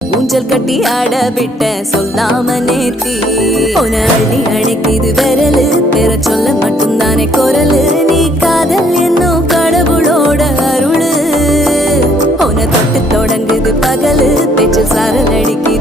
ஊஞ்சல் கட்டி ஆட விட்ட சொல்லாம நேத்தி உன அள்ளி அணைக்குது விரலு பெற சொல்ல மட்டும்தானே குரலு நீ காதல் என்னும் கடவுளோட அருளு உன தொட்டு தொடங்குது பகலு பேச்சு சாரல் அடிக்கு